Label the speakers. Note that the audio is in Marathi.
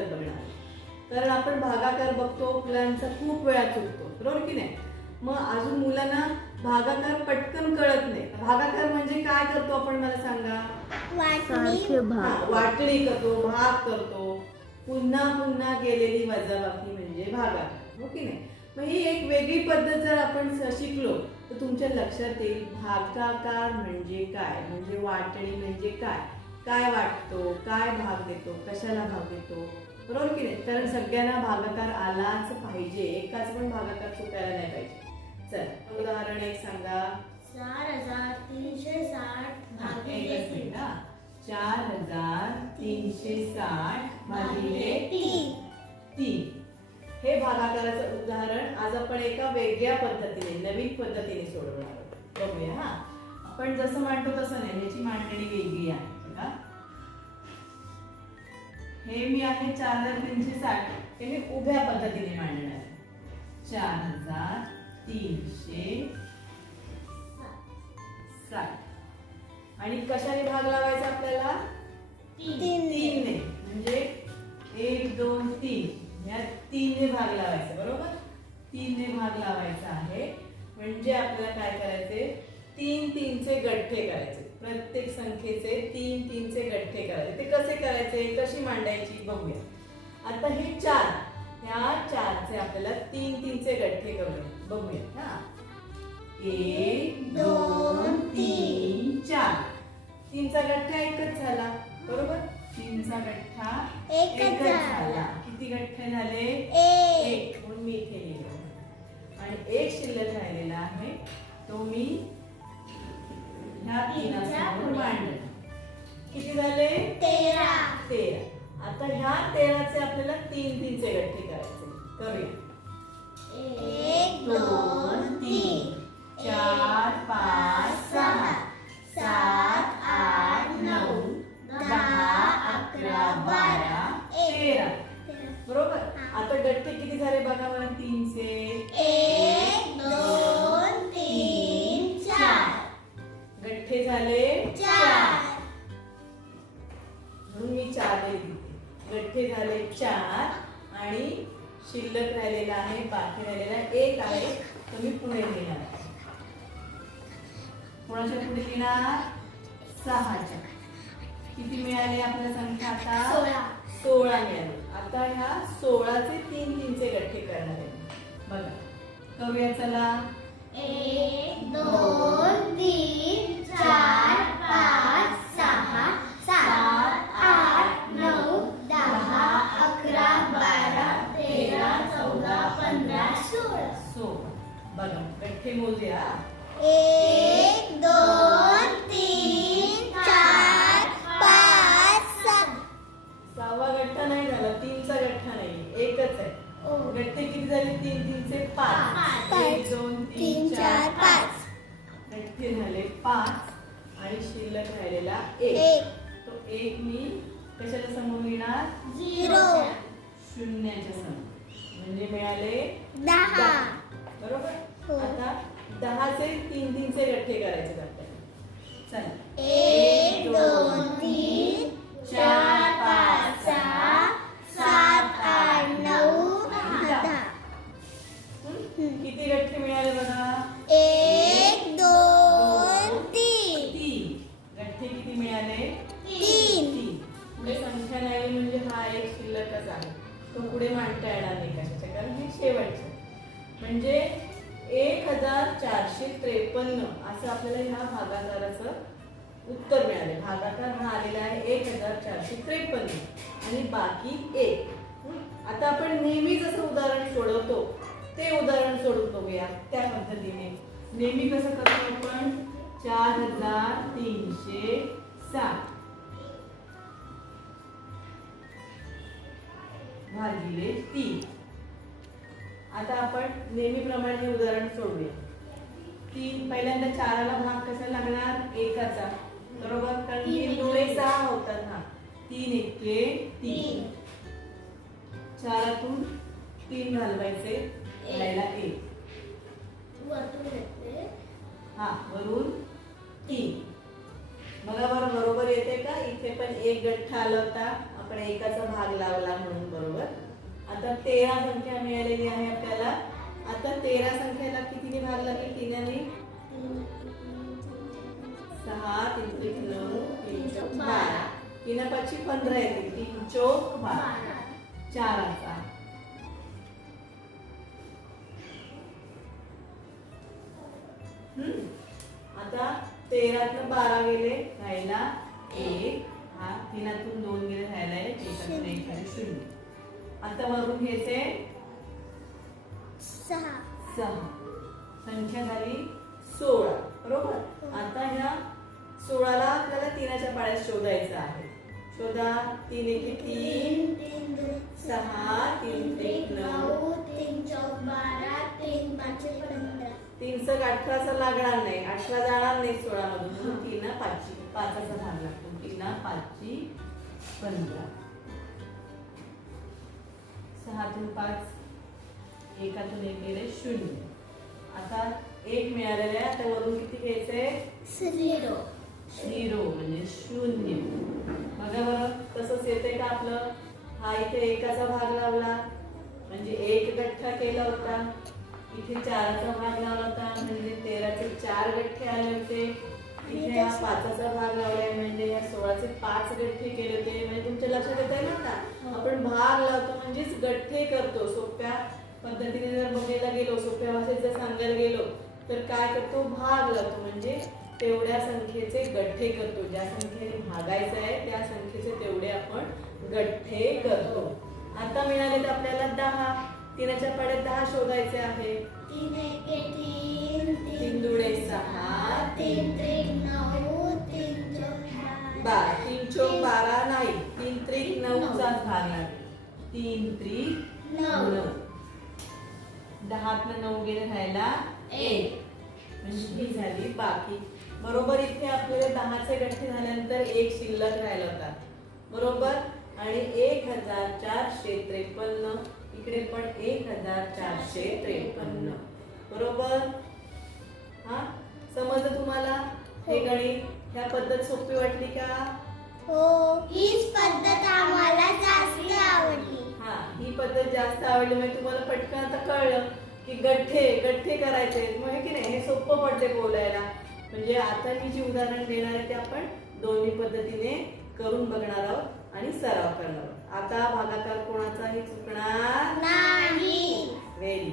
Speaker 1: पद्धत बघणार. कारण आपण भागाकार बघतो मुलांचा खूप वेळा चुकतो बरोबर की नाही? मग अजून मुलांना भागाकार पटकन कळत नाही. भागाकार म्हणजे काय करतो आपण मला सांगा? वाटणी. करतो भाग करतो. पुन्हा पुन्हा केलेली वजाबाकी म्हणजे भागाकार हो की नाही? मग ही एक वेगळी पद्धत जर आपण शिकलो तर तुमच्या लक्षात येईल भागाकार म्हणजे काय? म्हणजे वाटणी म्हणजे काय? काय वाटतो? काय भाग देतो? कशाला भाग देतो? बरोबर की नाही? कारण सगळ्यांना भागाकार आलाच पाहिजे. एकाच पण भागाकार चुकायला नाही पाहिजे. चल उदाहरण एक सांगा.
Speaker 2: चार हजार तीनशे साठ.
Speaker 1: चार हजार तीनशे साठ भागिले
Speaker 2: तीन.
Speaker 1: तीन. हे भागाकाराचं उदाहरण आज आपण एका वेगळ्या पद्धतीने नवीन पद्धतीने सोडवणार आहोत. बघूया हा. आपण जसं मांडतो तसं नाही याची मांडणी वेगळी आहे. हे मी आहे चार हजार तीनशे साठ हे मी उभ्या पद्धतीने मांडणार आहे. चार हजार तीनशे साठ. आणि कशाने भाग लावायचा आपल्याला? तीन ने म्हणजे एक दोन तीन. या तीनने भाग लावायचा बरोबर? तीनने भाग लावायचा आहे. म्हणजे आपल्याला काय करायचे? तीन तीनचे गठ्ठे करायचे. प्रत्येक संख्येचे तीन तीनचे गठ्ठे करायचे. ते कसे करायचे? कशी मांडायची? बघूया. आता हे चार. ह्या चारचे आपल्याला तीन तीनचे गठ्ठे करूया बघूया. हा. एक दोन तीन चार. तीनचा गठ्ठा एकच झाला. बरोबर? तीनचा गठ्ठा
Speaker 2: एकच झाला.
Speaker 1: किती गठ्ठे झाले?
Speaker 2: एक.
Speaker 1: एक. म्हणून मी इथे लिहिलं. आणि एक शिल्लक राहिलेला आहे. तो मी ह्या तीनासमोर मांडला किती झाले?
Speaker 2: तेरा.
Speaker 1: तेरा. आता ह्या तेराचे आपल्याला तीन तीनचे गठ्ठे करायचे. करूया. गठ्ठे झाले?
Speaker 2: चार.
Speaker 1: म्हणून मी चार गठ्ठे झाले चार आणि शिल्लक राहिलेला आहे बाकी राहिलेला एक आहे. तो मी पुढे लिहिणार आहे. कोणाच्या पुढे लिहिणार? सहाच्या. किती मिळाले आपल्याला संख्या आता?
Speaker 2: सोळा.
Speaker 1: सोळा मिळाले. आता ह्या सोळाचे तीन तीनचे गठ्ठे करणार आहे. बघा. करूया चला.
Speaker 2: एक दोन तीन.
Speaker 1: झाले पाच आणि शिल्लक राहिलेला एक. तो एक मी कशाच्या समोर लिहिणार?
Speaker 2: झिरो.
Speaker 1: शून्याच्या समोर. म्हणजे मिळाले
Speaker 2: दहा.
Speaker 1: बरोबर?
Speaker 2: हो.
Speaker 1: आता दहाचे तीन तीनचे गठ्ठे करायचे आपल्याला चला. असं आपल्याला ह्या भागाकाराचं उत्तर मिळाले भागाकार हा आलेला आहे एक हजार चारशे त्रेपन्न. आणि बाकी एक. आता आपण नेहमी जसं उदाहरण सोडवतो ते उदाहरण सोडून बघूया. त्या पद्धतीने नेहमी कसं करतो आपण? चार हजार तीनशे सात भागिले तीन. आता आपण नेहमीप्रमाणे हे उदाहरण सोडूया. तीन पहिल्यांदा चाराला भाग कसा लागणार? एकाचा. बरोबर? कारण तीन डोळे सहा होतात हा तीन एके तीन. चारातून तीन घालवायचे. राहिला एक. हा वरून तीन. बघा बरं बरोबर येते का? इथे पण एक गठ्ठा आला होता. आपण एकाचा भाग लावला म्हणून बरोबर? आता तेरा संख्या मिळालेली आहे आपल्याला. आता तेरा संख्येला कितीने भाग लागेल? तिन्याने? सहा तीन त्रिक नऊ तीन चौक बारा. तीन पाचशे पंधरा येते तीन चौक बारा. चार हम्म. आता तेरातनं बारा गेले राहिला एक. हा तिनातून दोन गेले राहिला एक. शून्य. आता वरून घ्यायचे
Speaker 2: सहा.
Speaker 1: सहा. संख्या झाली सोळा. बरोबर? आता ह्या सोळाला आपल्याला तीनाच्या पाड्यात शोधायचं आहे. शोधा. तीन एके तीन सहा तीन त्रिक नऊ.
Speaker 2: तीन चौक बारा तीन पाचशे पंधरा.
Speaker 1: तीन सग अठराचा लागणार नाही. अठरा जाणार नाही सोळा मधून तीन पाचशे पाचाचा भाग लागतो. तीन पाचशे पंधरा. सहातून पाच. एकातून एक गेले शून्य. आता एक मिळालेलं आहे आता वरून किती घ्यायचंय
Speaker 2: झिरो.
Speaker 1: झिरो म्हणजे शून्य. बघा बरं तसंच येते का आपलं? हा इथे एकाचा भाग लावला. म्हणजे एक गठ्ठा केला होता. इथे चाराचा भाग लावला होता. म्हणजे तेराचे चार गठ्ठे आले होते. इथे हा पाचाचा भाग लावलाय. म्हणजे या सोळाचे पाच गठ्ठे केले होते. म्हणजे तुमच्या लक्षात येत आहे ना आता? आपण भाग लावतो म्हणजेच गठ्ठे करतो सोप्या. पद्धतीने जर बघायला गेलो सोप्या भाषेत जर सांगायला गेलो तर काय करतो? भाग लावतो. म्हणजे तेवढ्या संख्येचे गठ्ठे करतो. ज्या संख्येने भागायचं आहे त्या संख्येचे तेवढे आपण गठ्ठे करतो. आता मिळाले तर आपल्याला दहा. तिनाच्या पाड्यात दहा शोधायचे आहे.
Speaker 2: एक.
Speaker 1: म्हणजे ही झाली बाकी. बरोबर इथे आपल्याला दहाचे गठ्ठे झाल्यानंतर एक शिल्लक राहिला होता. बरोबर? आणि एक हजार चारशे त्रेपन्न. इकडे पण एक हजार चारशे त्रेपन्न. बरोबर? हा? समजलं तुम्हाला? हे. गणित ह्या पद्धत सोपी वाटली का?
Speaker 2: हो. हीच पद्धत आम्हाला जास्त आवडली.
Speaker 1: हा ही पद्धत जास्त आवडली म्हणजे तुम्हाला पटकन आता कळलं. की गठ्ठे गठ्ठे करायचे. मग की नाही हे सोपं पडते बोलायला. म्हणजे आता मी जी उदाहरण देणार आहे ते आपण दोन्ही पद्धतीने करून बघणार आहोत आणि सराव करणार आहोत. आता भागाकार कोणाचाही चुकणार
Speaker 2: नाही.
Speaker 1: व्हेरी